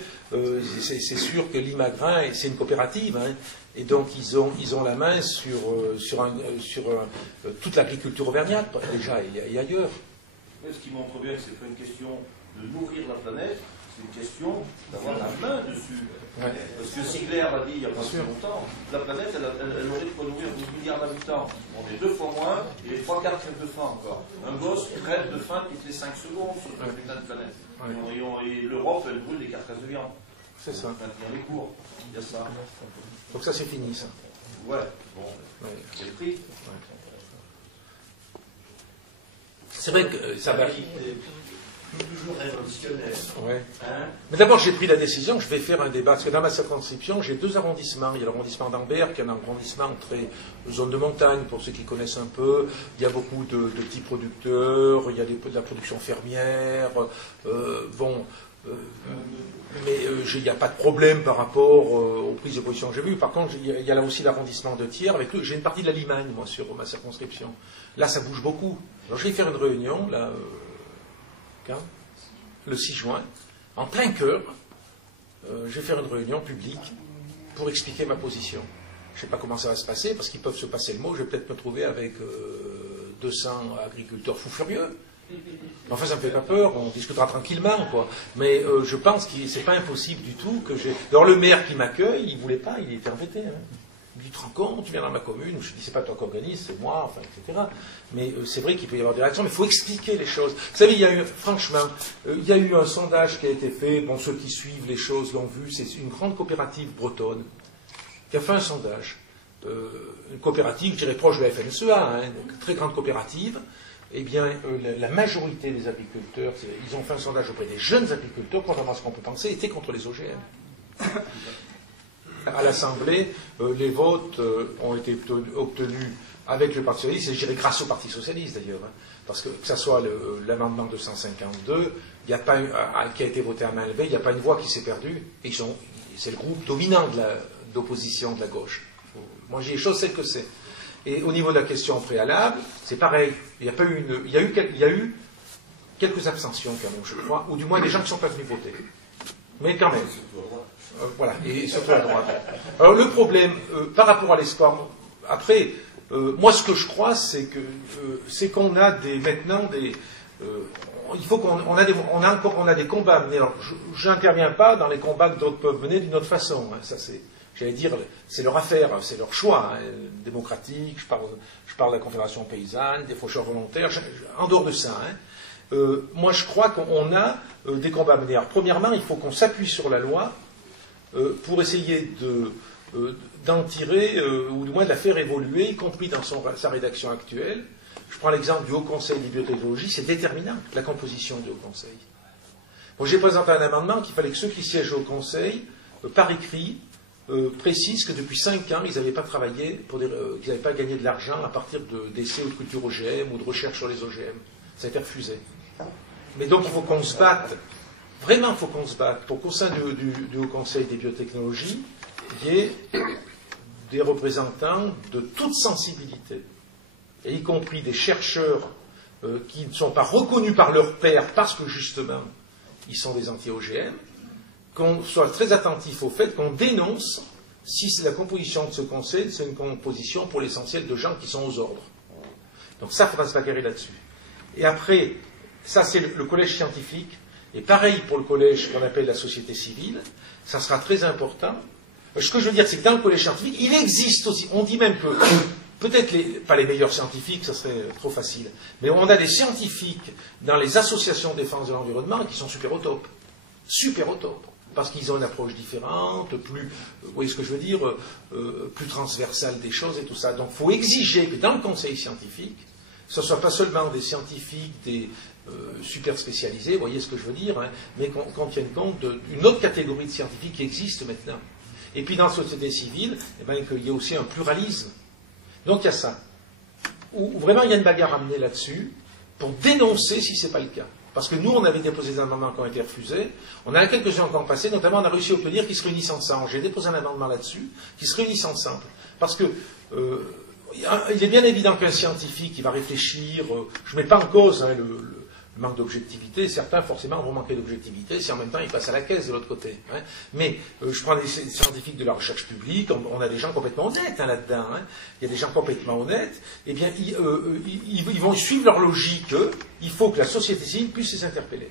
C'est sûr que l'Imagrin, c'est une coopérative, hein, et donc ils ont la main sur toute l'agriculture auvergnate, déjà, et ailleurs. Ce qui montre bien que ce n'est pas une question de nourrir la planète, c'est une question d'avoir la main dessus. Ouais. Parce que Ziegler a dit il n'y a pas si longtemps, la planète, elle aurait de quoi nourrir 12 milliards d'habitants. On est 2 fois moins, et les 3 quarts crèvent de faim encore. Un gosse crève de faim toutes les 5 secondes sur cette putain de planète. Ouais. Et l'Europe, elle brûle des carcasses de viande. C'est ça. Maintenir les cours. Il y a ça. Donc ça, c'est fini, ça. Ouais, bon, c'est le prix. Ouais. C'est vrai que ça va... Toujours révolutionnaire. Ouais. Hein? Mais d'abord, j'ai pris la décision, je vais faire un débat, parce que dans ma circonscription, j'ai 2 arrondissements. Il y a l'arrondissement d'Ambert, qui est un arrondissement très zone de montagne, pour ceux qui connaissent un peu. Il y a beaucoup de petits producteurs, il y a de la production fermière. Mais il n'y a pas de problème par rapport aux prises de position que j'ai vues. Par contre, il y a là aussi l'arrondissement de Thiers. J'ai une partie de la Limagne, moi, sur ma circonscription. Là, ça bouge beaucoup. Alors, je vais faire une réunion, là... le 6 juin, en plein cœur, je vais faire une réunion publique pour expliquer ma position. Je ne sais pas comment ça va se passer, parce qu'ils peuvent se passer le mot, je vais peut-être me trouver avec 200 agriculteurs fous furieux. Enfin, ça ne me fait pas peur, on discutera tranquillement, quoi. Mais je pense que ce n'est pas impossible du tout que j'ai... Alors le maire qui m'accueille, il ne voulait pas, il était embêté. Hein. Il me dit, tu te rends compte, tu viens dans ma commune. Je dis, c'est pas toi qui organise, c'est moi, enfin, etc. Mais c'est vrai qu'il peut y avoir des réactions, mais il faut expliquer les choses. Vous savez, franchement, il y a eu un sondage qui a été fait, bon, ceux qui suivent les choses l'ont vu, c'est une grande coopérative bretonne qui a fait un sondage. Une coopérative, je dirais, proche de la FNSEA, hein, une très grande coopérative, eh bien, la majorité des agriculteurs, ils ont fait un sondage auprès des jeunes agriculteurs, contrairement à ce qu'on peut penser, étaient contre les OGM. À l'Assemblée, les votes ont été obtenus avec le Parti Socialiste, et je dirais grâce au Parti Socialiste d'ailleurs, hein, parce que ça soit l'amendement 252, il y a pas qui a été voté à main levée, il n'y a pas une voix qui s'est perdue, et c'est le groupe dominant d'opposition de la gauche. Moi, j'ai les choses celles que c'est. Et au niveau de la question préalable, c'est pareil. Il y a eu quelques abstentions quand même, je crois, ou du moins des gens qui ne sont pas venus voter. Mais quand même. Voilà, et surtout à droite. Alors le problème, par rapport à l'espoir, après, moi ce que je crois, c'est qu'on a maintenant des... il faut qu'on a des combats à mener. Alors, je n'interviens pas dans les combats que d'autres peuvent mener d'une autre façon. Hein. Ça, j'allais dire, c'est leur affaire, c'est leur choix hein, démocratique. Je parle de la Confédération paysanne, des faucheurs volontaires. En dehors de ça, hein, moi, je crois qu'on a des combats à mener. Alors, premièrement, il faut qu'on s'appuie sur la loi pour essayer d'en tirer, ou du moins de la faire évoluer, y compris dans sa rédaction actuelle. Je prends l'exemple du Haut Conseil des biotechnologies, c'est déterminant, la composition du Haut Conseil. Bon, j'ai présenté un amendement qu'il fallait que ceux qui siègent au Conseil, par écrit, précisent que depuis 5 ans, ils n'avaient pas travaillé, qu'ils n'avaient pas gagné de l'argent à partir d'essais ou de culture OGM ou de recherche sur les OGM. Ça a été refusé. Mais donc il faut qu'on se batte, vraiment il faut qu'on se batte, pour qu'au sein du Haut Conseil des biotechnologies, il y ait des représentants de toute sensibilité, et y compris des chercheurs qui ne sont pas reconnus par leurs pairs parce que justement ils sont des anti-OGM, qu'on soit très attentif au fait qu'on dénonce si la composition de ce conseil, c'est une composition pour l'essentiel de gens qui sont aux ordres. Donc ça, il faudra se bagarrer là-dessus. Et après, ça c'est le collège scientifique, et pareil pour le collège qu'on appelle la société civile, ça sera très important. Ce que je veux dire, c'est que dans le collège scientifique, il existe aussi, on dit même que peut-être pas les meilleurs scientifiques, ça serait trop facile, mais on a des scientifiques dans les associations de défense de l'environnement qui sont super au top. Super au top. Parce qu'ils ont une approche différente, plus, vous voyez ce que je veux dire, plus transversale des choses et tout ça. Donc il faut exiger que dans le conseil scientifique, ce ne soit pas seulement des scientifiques, des super spécialisés, vous voyez ce que je veux dire, hein, mais qu'on tienne compte d'une autre catégorie de scientifiques qui existe maintenant. Et puis dans la société civile, eh ben, qu'il y ait aussi un pluralisme. Donc il y a ça. Où vraiment il y a une bagarre à mener là-dessus pour dénoncer si ce n'est pas le cas. Parce que nous, on avait déposé des amendements qui ont été refusés. On en a quelques-uns encore passés, notamment on a réussi à obtenir qu'ils se réunissent ensemble. J'ai déposé un amendement là-dessus, qu'ils se réunissent ensemble. Parce que il est bien évident qu'un scientifique, il va réfléchir, je ne mets pas en cause hein, le manque d'objectivité, certains forcément vont manquer d'objectivité si en même temps ils passent à la caisse de l'autre côté. Hein. Mais je prends des scientifiques de la recherche publique, on a des gens complètement honnêtes hein, là-dedans, hein. Il y a des gens complètement honnêtes, eh bien ils vont suivre leur logique, il faut que la société civile puisse les interpeller.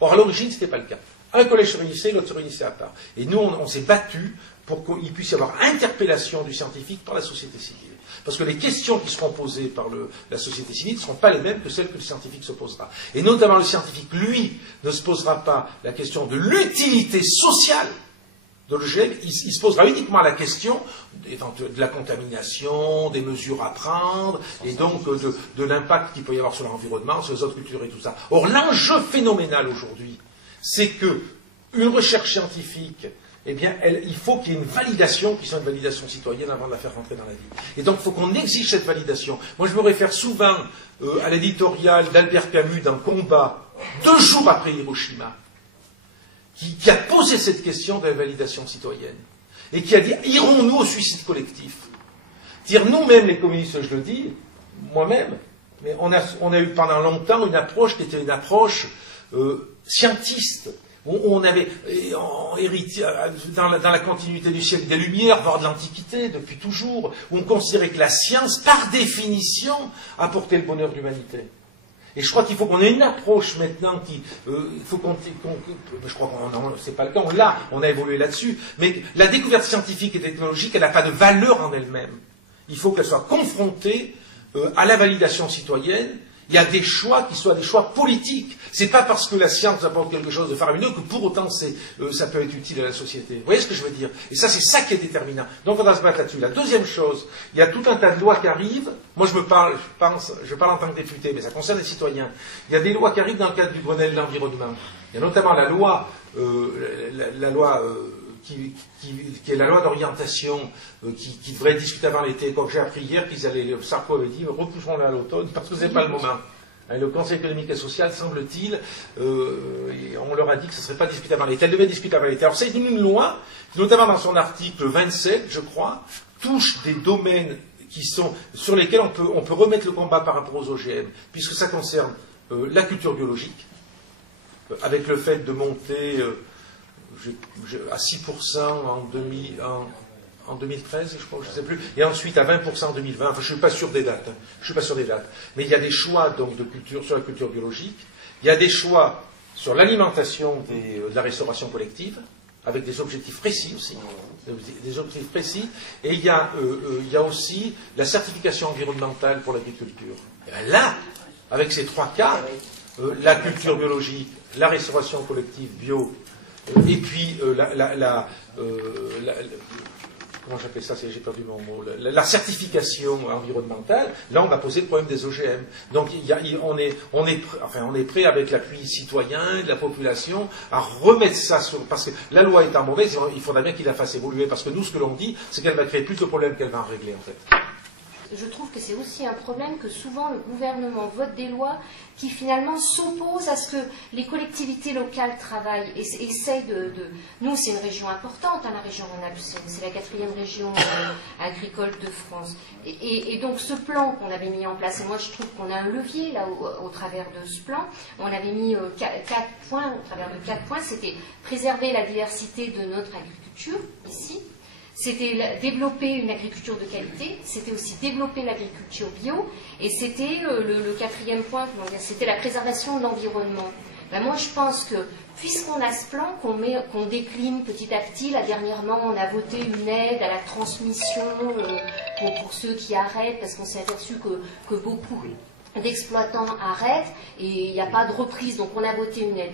Or à l'origine ce n'était pas le cas. Un collège se réunissait, l'autre se réunissait à part. Et nous on s'est battu pour qu'il puisse y avoir interpellation du scientifique par la société civile. Parce que les questions qui seront posées par la société civile ne seront pas les mêmes que celles que le scientifique se posera. Et notamment le scientifique, lui, ne se posera pas la question de l'utilité sociale de l'OGM, il se posera uniquement la question de la contamination, des mesures à prendre, et donc de l'impact qu'il peut y avoir sur l'environnement, sur les autres cultures et tout ça. Or, l'enjeu phénoménal aujourd'hui, c'est qu'une recherche scientifique, eh bien, il faut qu'il y ait une validation, qui soit une validation citoyenne avant de la faire rentrer dans la vie. Et donc, il faut qu'on exige cette validation. Moi, je me réfère souvent à l'éditorial d'Albert Camus dans Combat, 2 jours après Hiroshima, qui a posé cette question de la validation citoyenne. Et qui a dit, irons-nous au suicide collectif? Dire, nous-mêmes, les communistes, je le dis, moi-même, mais on a eu pendant longtemps une approche qui était une approche scientiste. On avait hérité dans la continuité du siècle des Lumières, voire de l'Antiquité, depuis toujours, où on considérait que la science, par définition, apportait le bonheur de l'humanité. Et je crois qu'il faut qu'on ait une approche maintenant je crois qu'on c'est pas le cas, on a évolué là-dessus, mais la découverte scientifique et technologique, elle n'a pas de valeur en elle-même. Il faut qu'elle soit confrontée à la validation citoyenne, Il y a des choix qui soient des choix politiques. C'est pas parce que la science apporte quelque chose de faramineux que pour autant ça peut être utile à la société. Vous voyez ce que je veux dire? Et ça, c'est ça qui est déterminant. Donc on va se battre là-dessus. La deuxième chose, il y a tout un tas de lois qui arrivent. Moi, je parle en tant que député, mais ça concerne les citoyens. Il y a des lois qui arrivent dans le cadre du Grenelle de l'environnement. Il y a notamment la loi qui est la loi d'orientation qui devrait être discutée avant l'été. Comme j'ai appris hier Sarko avait dit, repoussons-la à l'automne parce que ce n'est pas le moment. Le Conseil économique et social, semble-t-il, on leur a dit que ce ne serait pas discuté avant l'été. Elle devait discuter avant l'été. Alors c'est une loi qui, notamment dans son article 27, je crois, touche des domaines sur lesquels on peut remettre le combat par rapport aux OGM, puisque ça concerne la culture biologique, avec le fait de monter à 6% en 2013, je crois, je ne sais plus, et ensuite à 20% en 2020. Enfin, je ne suis pas sûr des dates. Mais il y a des choix donc de culture sur la culture biologique. Il y a des choix sur l'alimentation de la restauration collective, avec des objectifs précis aussi. Et il y a aussi la certification environnementale pour l'agriculture. Là, avec ces trois cas, la culture biologique, la restauration collective bio, et puis comment j'appelle ça, j'ai perdu mon mot, la certification environnementale, là on va poser le problème des OGM. Donc on est prêt avec l'appui citoyen, de la population, à remettre ça parce que la loi étant mauvaise, il faudra bien qu'il la fasse évoluer, parce que nous ce que l'on dit, c'est qu'elle va créer plus de problèmes qu'elle va en régler en fait. Je trouve que c'est aussi un problème que souvent le gouvernement vote des lois qui finalement s'opposent à ce que les collectivités locales travaillent et essayent de... Nous, c'est une région importante, la région Rhône-Alpes, c'est la 4e région agricole de France. Et donc ce plan qu'on avait mis en place, et moi je trouve qu'on a un levier là au travers de ce plan, on avait mis 4 points, au travers de 4 points, c'était préserver la diversité de notre agriculture, ici. C'était développer une agriculture de qualité, c'était aussi développer l'agriculture bio, et c'était le 4e point, c'était la préservation de l'environnement. Ben moi je pense que, puisqu'on a ce plan, qu'on décline petit à petit, là dernièrement on a voté une aide à la transmission pour ceux qui arrêtent, parce qu'on s'est aperçu que beaucoup d'exploitants arrêtent et il n'y a pas de reprise, donc on a voté une aide.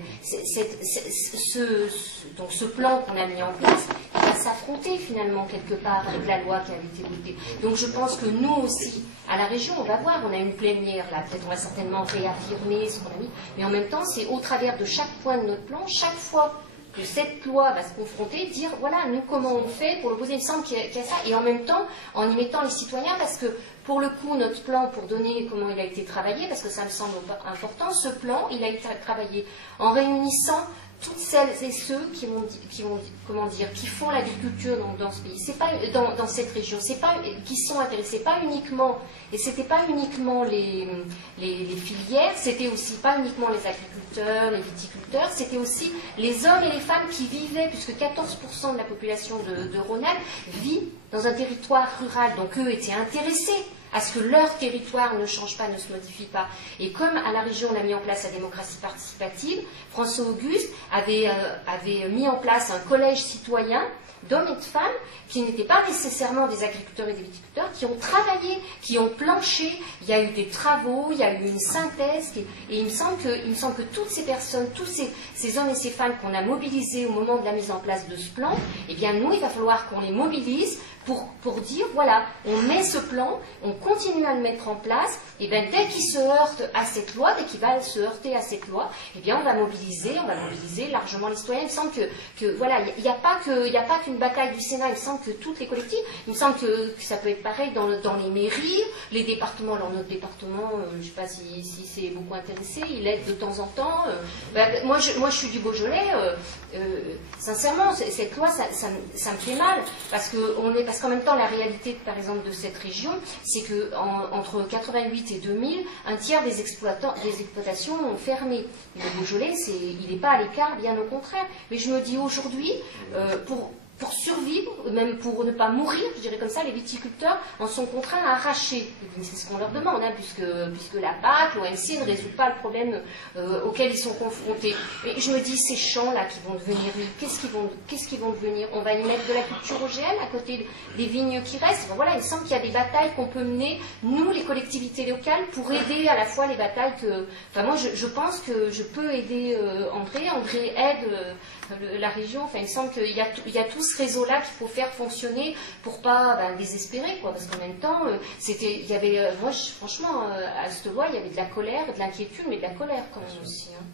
Donc ce plan qu'on a mis en place, il va s'affronter finalement quelque part avec la loi qui a été votée. Donc je pense que nous aussi, à la région, on va voir, on a une plénière là, peut-être on va certainement réaffirmer ce qu'on a mis, mais en même temps c'est au travers de chaque point de notre plan, chaque fois que cette loi va se confronter, dire voilà, nous comment on fait pour l'opposer, il me semble qu'il y a ça, et en même temps en y mettant les citoyens, parce que pour le coup, notre plan, pour donner comment il a été travaillé, parce que ça me semble important, ce plan, il a été travaillé en réunissant toutes celles et ceux qui font l'agriculture dans ce pays, c'est pas dans cette région, c'est pas qui sont intéressés, pas uniquement, et c'était pas uniquement les filières, c'était aussi pas uniquement les agriculteurs, les viticulteurs, c'était aussi les hommes et les femmes qui vivaient, puisque 14% de la population de Rhône-Alpes vit dans un territoire rural, donc eux étaient intéressés à ce que leur territoire ne change pas, ne se modifie pas. Et comme à la région, on a mis en place la démocratie participative, François Auguste avait mis en place un collège citoyen d'hommes et de femmes qui n'étaient pas nécessairement des agriculteurs et des viticulteurs, qui ont travaillé, qui ont planché, il y a eu des travaux, il y a eu une synthèse, et il me semble que toutes ces personnes, tous ces hommes et ces femmes qu'on a mobilisés au moment de la mise en place de ce plan, eh bien nous, il va falloir qu'on les mobilise pour dire, voilà, on met ce plan, on continue à le mettre en place, et bien dès qu'il se heurte à cette loi, dès qu'il va se heurter à cette loi, eh bien on va mobiliser largement les citoyens. Il me semble que voilà, il n'y a pas qu'une bataille du Sénat, il me semble que toutes les collectivités, il me semble que ça peut être pareil dans les mairies, les départements. Alors notre département, je ne sais pas si c'est beaucoup intéressé, il aide de temps en temps. Moi je suis du Beaujolais, sincèrement, cette loi, ça me fait mal, parce qu'en même temps, la réalité, par exemple, de cette région, c'est qu'entre 88 et 2000, un tiers des exploitations ont fermé. Le Beaujolais, il n'est pas à l'écart, bien au contraire. Mais je me dis aujourd'hui, pour survivre, même pour ne pas mourir, je dirais comme ça, les viticulteurs en sont contraints à arracher les vignes. C'est ce qu'on leur demande, hein, puisque la PAC, l'OMC ne résout pas le problème auquel ils sont confrontés. Et je me dis, ces champs-là qui vont devenir, qu'est-ce qu'ils vont devenir? On va y mettre de la culture OGM à côté des vignes qui restent. Bon, voilà, il me semble qu'il y a des batailles qu'on peut mener, nous, les collectivités locales, pour aider à la fois les batailles que... Enfin, moi, je pense que je peux aider André. André aide la région. Enfin, il me semble qu'il y a tout ce réseau-là qu'il faut faire fonctionner pour pas désespérer, quoi. Parce qu'en même temps, il y avait... moi, franchement, à cette voie, il y avait de la colère, de l'inquiétude, mais de la colère quand même aussi. Hein.